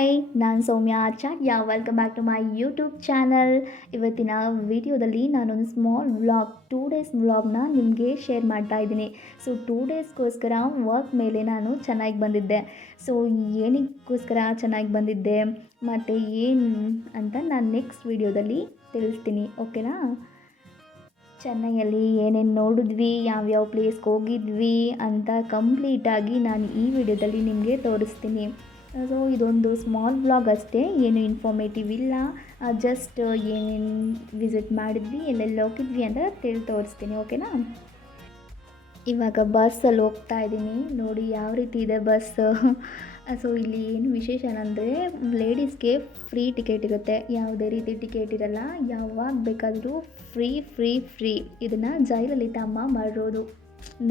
Hi, ನಾನು Saumya Acharya. Welcome back to my YouTube channel. ಇವತ್ತಿನ ವಿಡಿಯೋದಲ್ಲಿ ನಾನೊಂದು ಸ್ಮಾಲ್ ವ್ಲಾಗ್ 2 ಡೇಸ್ ವ್ಲಾಗ್ನ ನಿಮಗೆ ಶೇರ್ ಮಾಡ್ತಾ ಇದ್ದೀನಿ. ಸೊ 2 ಡೇಸ್ಗೋಸ್ಕರ ವರ್ಕ್ ಮೇಲೆ ನಾನು ಚೆನ್ನಾಗಿ ಬಂದಿದ್ದೆ. ಸೊ ಏನಕ್ಕೋಸ್ಕರ ಚೆನ್ನಾಗಿ ಬಂದಿದ್ದೆ ಮತ್ತು ಏನು ಅಂತ ನಾನು ನೆಕ್ಸ್ಟ್ ವಿಡಿಯೋದಲ್ಲಿ ತಿಳಿಸ್ತೀನಿ, ಓಕೆನಾ. ಚೆನ್ನೈಯಲ್ಲಿ ಏನೇನು ನೋಡಿದ್ವಿ, ಯಾವ್ಯಾವ ಪ್ಲೇಸ್ಗೆ ಹೋಗಿದ್ವಿ ಅಂತ ಕಂಪ್ಲೀಟಾಗಿ ನಾನು ಈ ವಿಡಿಯೋದಲ್ಲಿ ನಿಮಗೆ ತೋರಿಸ್ತೀನಿ. ಸೊ ಇದೊಂದು ಸ್ಮಾಲ್ ವ್ಲಾಗ್ ಅಷ್ಟೇ, ಏನು ಇನ್ಫಾರ್ಮೇಟಿವ್ ಇಲ್ಲ. ಜಸ್ಟ್ ಏನೇನು ವಿಸಿಟ್ ಮಾಡಿದ್ವಿ, ಎಲ್ಲೆಲ್ಲಿ ಹೋಗಿದ್ವಿ ಅಂತ ತೋರಿಸ್ತೀನಿ, ಓಕೆನಾ. ಇವಾಗ ಬಸ್ಸಲ್ಲಿ ಹೋಗ್ತಾ ಇದ್ದೀನಿ, ನೋಡಿ ಯಾವ ರೀತಿ ಇದೆ ಬಸ್. ಸೊ ಇಲ್ಲಿ ಏನು ವಿಶೇಷ ಅಂದರೆ ಲೇಡೀಸ್ಗೆ ಫ್ರೀ ಟಿಕೆಟ್ ಇರುತ್ತೆ, ಯಾವುದೇ ರೀತಿ ಟಿಕೆಟ್ ಇರಲ್ಲ, ಯಾವಾಗ ಬೇಕಾದರೂ ಫ್ರೀ ಫ್ರೀ ಫ್ರೀ. ಇದನ್ನು ಜಯಲಲಿತಾ ಅಮ್ಮ ಮಾಡಿರೋದು,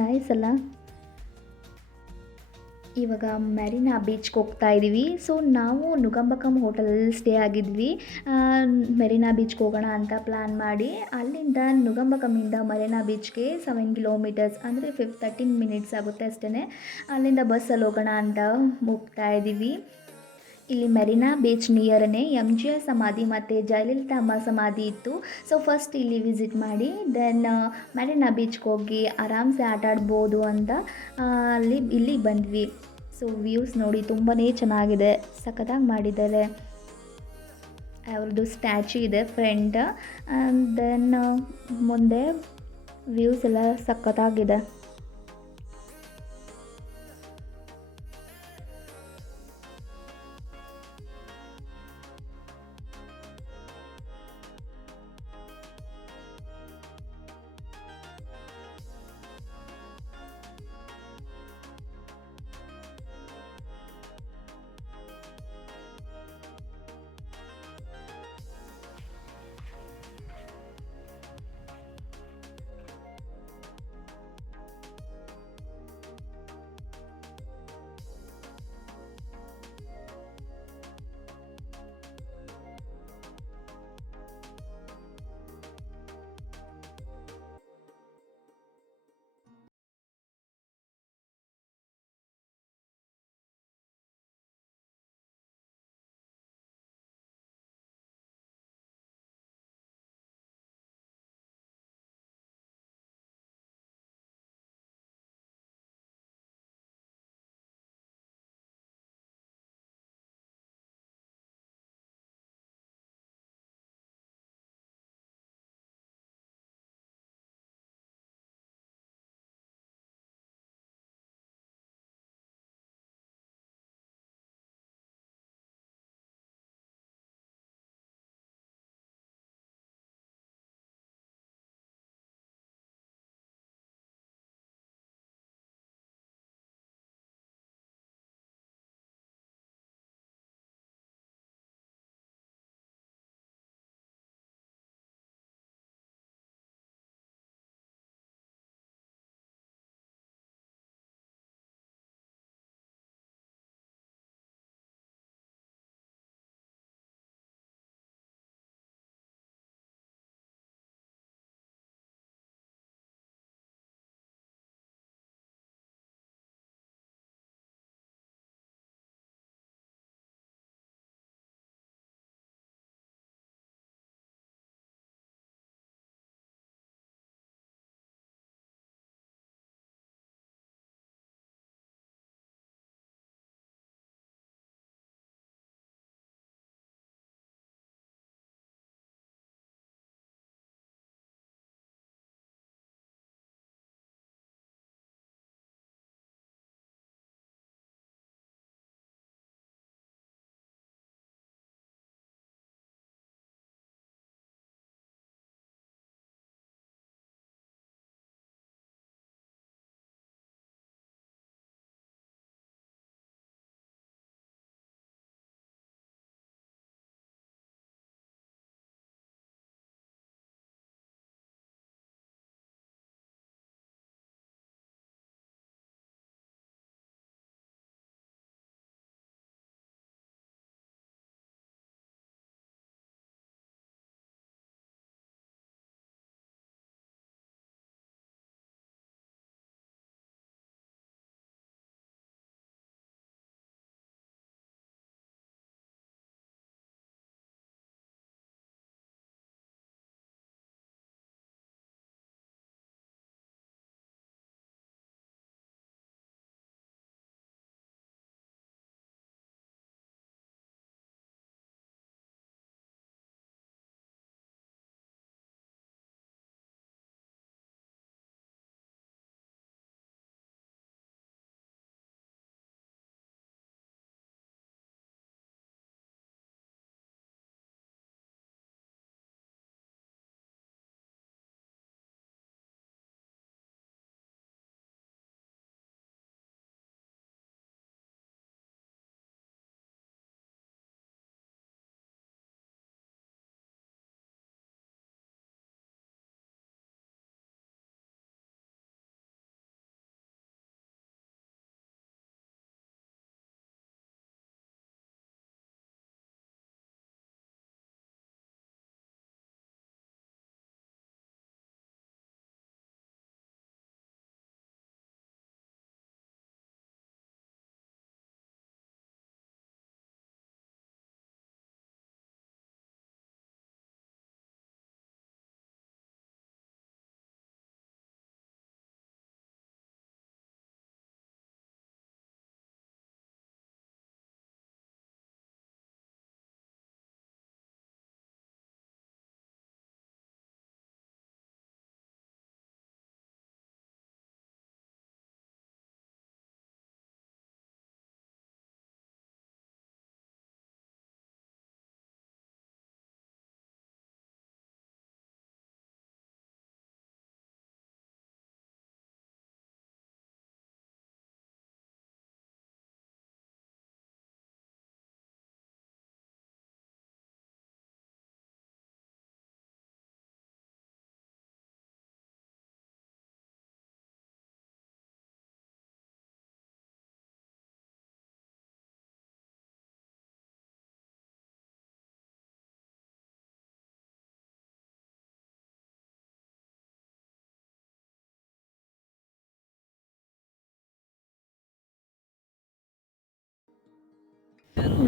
ನೈಸ್ ಅಲ್ಲ. ಇವಾಗ ಮೆರಿನಾ ಬೀಚ್ಗೆ ಹೋಗ್ತಾ ಇದ್ದೀವಿ. ಸೊ ನಾವು ನುಗಂಬಕಂ ಹೋಟೆಲಲ್ಲಿ ಸ್ಟೇ ಆಗಿದ್ವಿ. ಮೆರಿನಾ ಬೀಚ್ಗೆ ಹೋಗೋಣ ಅಂತ ಪ್ಲ್ಯಾನ್ ಮಾಡಿ, ಅಲ್ಲಿಂದ ನುಗಂಬಕಮಿಂದ ಮೆರಿನಾ ಬೀಚ್ಗೆ 7 ಕಿಲೋಮೀಟರ್ಸ್ ಅಂದರೆ 13 ಮಿನಿಟ್ಸ್ ಆಗುತ್ತೆ ಅಷ್ಟೇ. ಅಲ್ಲಿಂದ ಬಸ್ಸಲ್ಲಿ ಹೋಗೋಣ ಅಂತ ಹೋಗ್ತಾ ಇದ್ದೀವಿ. ಇಲ್ಲಿ ಮೆರಿನಾ ಬೀಚ್ ನಿಯರನೇ MGR ಸಮಾಧಿ ಮತ್ತು ಜಯಲಲಿತಾ ಅಮ್ಮ ಸಮಾಧಿ ಇತ್ತು. ಸೊ ಫಸ್ಟ್ ಇಲ್ಲಿ ವಿಸಿಟ್ ಮಾಡಿ ದೆನ್ ಮೆರಿನಾ ಬೀಚ್ಗೆ ಹೋಗಿ ಆರಾಮ್ಸೆ ಆಟ ಆಡ್ಬೋದು ಅಂತ ಇಲ್ಲಿಗೆ ಬಂದ್ವಿ. ಸೊ ವ್ಯೂಸ್ ನೋಡಿ ತುಂಬಾ ಚೆನ್ನಾಗಿದೆ, ಸಖತ್ತಾಗಿ ಮಾಡಿದ್ದಾರೆ. ಅವ್ರದ್ದು ಸ್ಟ್ಯಾಚ್ಯೂ ಇದೆ ಫ್ರಂಟ್, ಆ್ಯಂಡ್ ದೆನ್ ಮುಂದೆ ವ್ಯೂಸ್ ಎಲ್ಲ ಸಖತ್ತಾಗಿದೆ.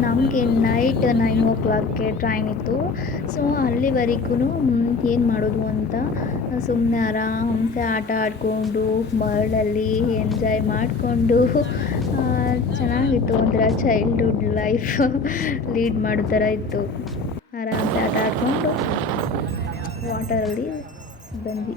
ನಮಗೆ ನೈಟ್ 9 ಟ್ರೈನ್ ಇತ್ತು. ಸೊ ಅಲ್ಲಿವರೆಗೂ ಏನು ಮಾಡೋದು ಅಂತ ಸುಮ್ಮನೆ ಆರಾಮ್ಸೆ ಆಟ ಆಡಿಕೊಂಡು ಮರಳಲ್ಲಿ ಎಂಜಾಯ್ ಮಾಡಿಕೊಂಡು ಚೆನ್ನಾಗಿತ್ತು. ಒಂಥರ ಚೈಲ್ಡ್ಹುಡ್ ಲೈಫ್ ಲೀಡ್ ಮಾಡೋ ಥರ ಇತ್ತು. ಆರಾಮ್ಸೆ ಆಟ ಆಡಿಕೊಂಡು ವಾಟರಲ್ಲಿ ಬಂದ್ವಿ.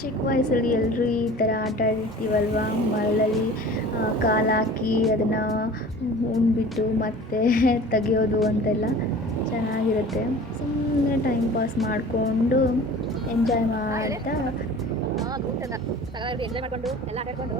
ಚಿಕ್ಕ ವಯಸ್ಸಲ್ಲಿ ಎಲ್ಲರೂ ಈ ಥರ ಆಟ ಆಡಿರ್ತೀವಲ್ವ, ಮರಳಲ್ಲಿ ಕಾಲು ಹಾಕಿ ಅದನ್ನು ಉಂಡ್ಬಿಟ್ಟು ಮತ್ತೆ ತೆಗಿಯೋದು ಅಂತೆಲ್ಲ ಚೆನ್ನಾಗಿರುತ್ತೆ. ಸುಮ್ಮನೆ ಟೈಮ್ ಪಾಸ್ ಮಾಡಿಕೊಂಡು ಎಂಜಾಯ್ ಮಾಡ್ತಾ ಎಂಜಾಯ್ ಮಾಡಿಕೊಂಡು ಎಲ್ಲ ಆಟಾಡ್ಕೊಂಡು